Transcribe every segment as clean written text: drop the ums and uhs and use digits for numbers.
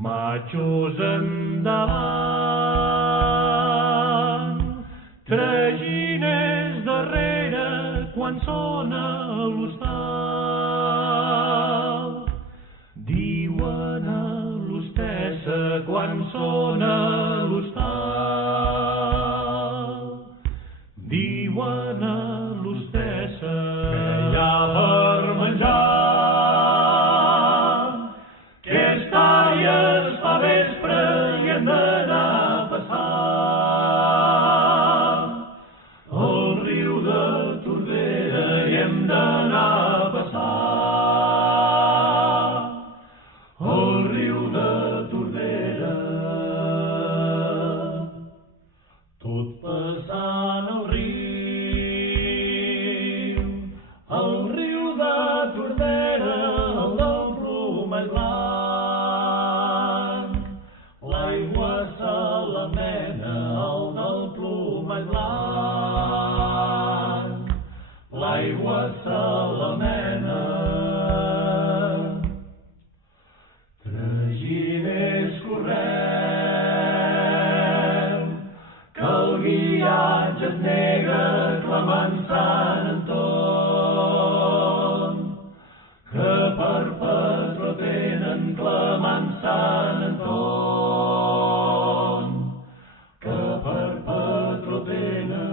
Matxos endavant, traginers darrere quan sona l'hostal. Diuen a l'hostessa quan sona l'hostal. Diuen a l'hostessa que hi ha per menjar. L'aigua se la mena. Traginers correm, que el guiatge es nega clamant Sant Anton, que per patró tenen clamant Sant Anton, que per patró tenen.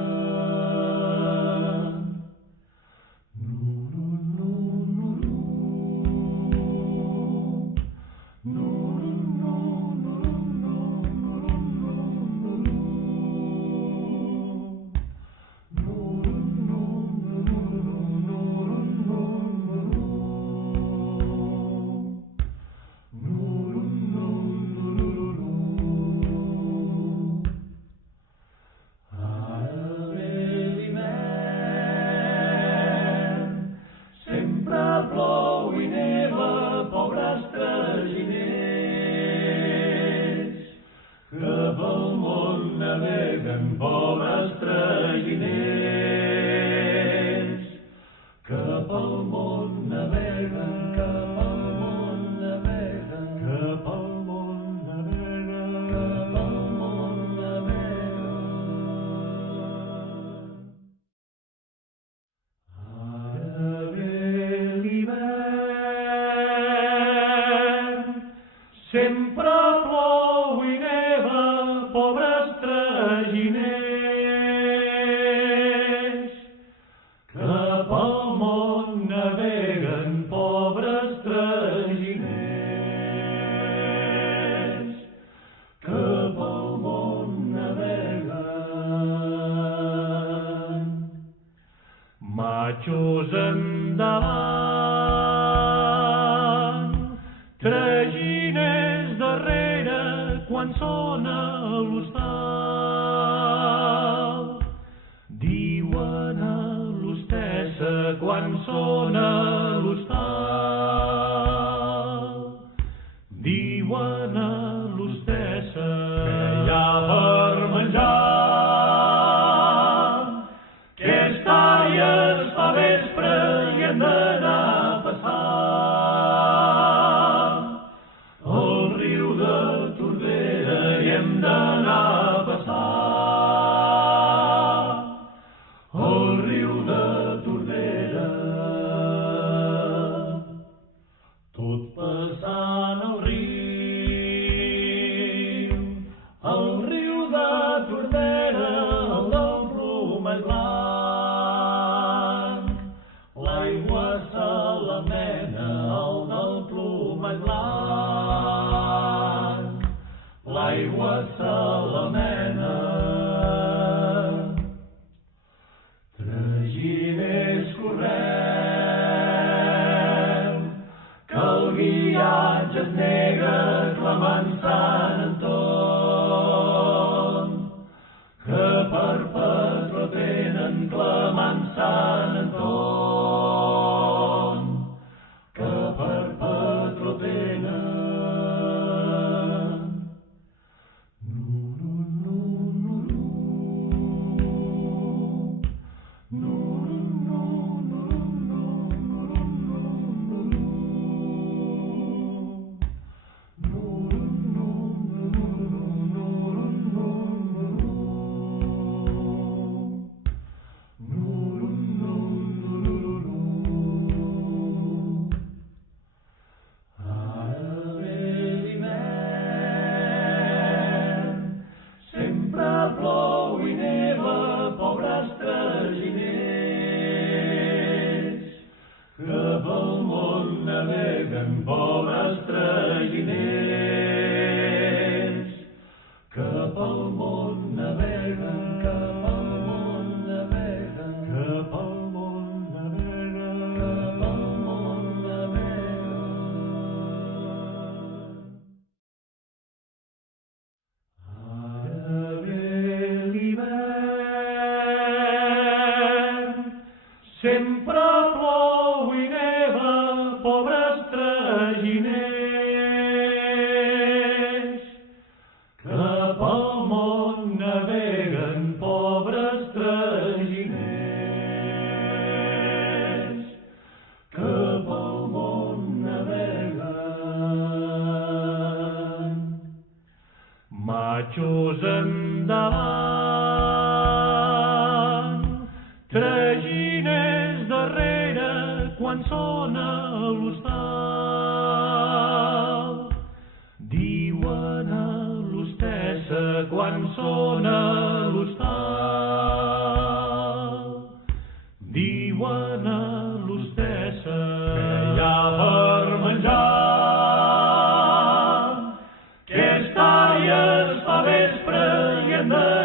Plou i neva, pobres traginers, que pel món naveguen, pobres traginers, que pel món naveguen, que pel món naveguen, que pel món naveguen, que pel món naveguen. Ara ve l'hivern, sempre plou i neva, pobres traginers, que pel món naveguen, pobres traginers, que pel món naveguen. Matxos endavant, traginers darrere quan sona l'hostal. Diuen a l'hostessa quan sona l'hostal. Diuen a l'hostessa que hi ha per menjar. Hem d'anar a passar el riu de Tordera i hem d'anar a passar el riu de Tordera. Tot passant el riu de Tordera, el del plomall blanc. L'aigua se la mena, el del plomall blanc. L'aigua se la mena. Traginers correm, que el guiatge es nega clamant Sant Anton, que per patró tenen clamant Sant Anton, que per patró tenen. matxos endavant, traginers darrere quan sona l'hostal. Diuen a l'hostessa quan sona l'hostal. Diuen a l'hostessa que hi ha per menjar, que és tard i es fa vespre i hem de